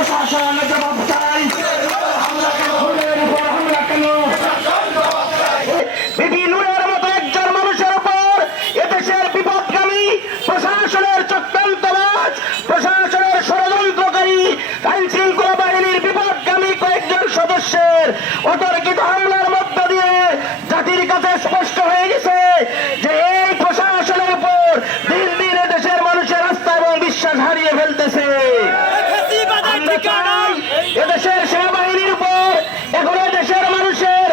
প্রশাসন জবাব চাই। খুনের হামলা কেন? বিপদগামী, প্রশাসনের চক্রান্তবাজ, প্রশাসনের ষড়যন্ত্রকারী আইন শৃঙ্খলা বাহিনীর বিপদগামী কয়েকজন সদস্যের অতর্কিত হামলার মধ্য দিয়ে জাতির কাছে স্পষ্ট হয়ে গেছে যে এই প্রশাসনের উপর দিন দিন দেশের মানুষের আস্থা এবং বিশ্বাস হারিয়ে ফেলতেছে চাই এদেশের সেনাবাহিনীর উপর এখনও দেশের মানুষের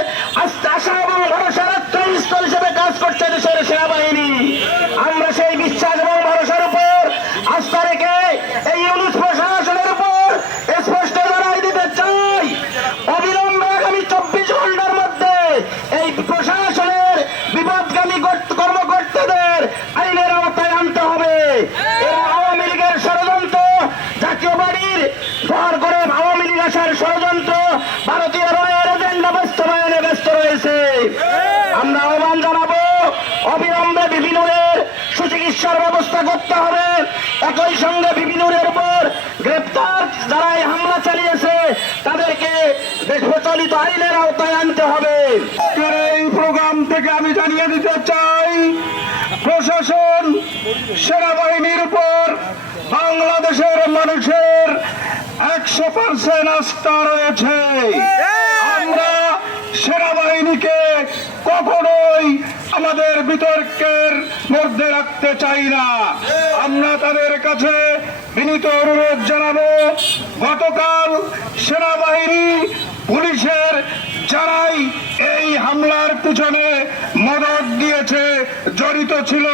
আশা এবং ভরসার আত্মস্থল হিসেবে কাজ করছে দেশের সেনাবাহিনী। আমরা সেই বিশ্বাস এবং ভরসার উপর আস্থা রেখে এই ইউনুস প্রশাসনের উপর স্পষ্ট জানাই দিতে চাই অবিলম্বে আগামী চব্বিশ ঘণ্টার মধ্যে এই প্রশাসনের বিপদগামী কর্ত- কর্মকর্তাদের আইনের আওতায় আনতে হবে এরা আওয়ামী লীগের ষড়যন্ত্র জাতীয় বাড়ির ঘর করে আওয়ামী লীগ আসার ষড়যন্ত্র ভারতীয় রয়ের এজেন্ডা বাস্তবায়নে ব্যস্ত রয়েছে। আমরা আহ্বান জানাব অবিলম্বে বিভিন্নের সুচিকিৎসার ব্যবস্থা করতে হবে। একই সঙ্গে বিভিন্নের উপর গ্রেপ্তার যারা এই হামলা চালিয়েছে তাদেরকে দেশ প্রচলিত আইনের আওতায় আনতে হবে। এই প্রোগ্রাম থেকে আমি জানিয়ে দিতে চাই প্রশাসন সেনাবাহিনীর উপর বাংলাদেশের মানুষের একশো পার্সেন্ট আস্থা রয়েছে আমরা সেনাবাহিনীকে কখনোই আমাদের বিতর্কের মধ্যে রাখতে চাই না। আমরা তাদের কাছে বিনীত অনুরোধ জানাব গতকাল সেনাবাহিনী পুলিশের যারাই এই হামলার পিছনে মদত দিয়েছে জড়িত ছিল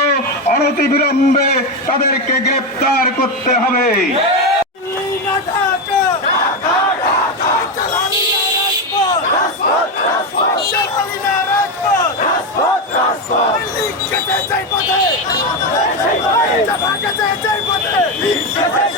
অনতিবিলম্বে তাদেরকে গ্রেপ্তার করতে হবে। চাই পথে! চাই পথে!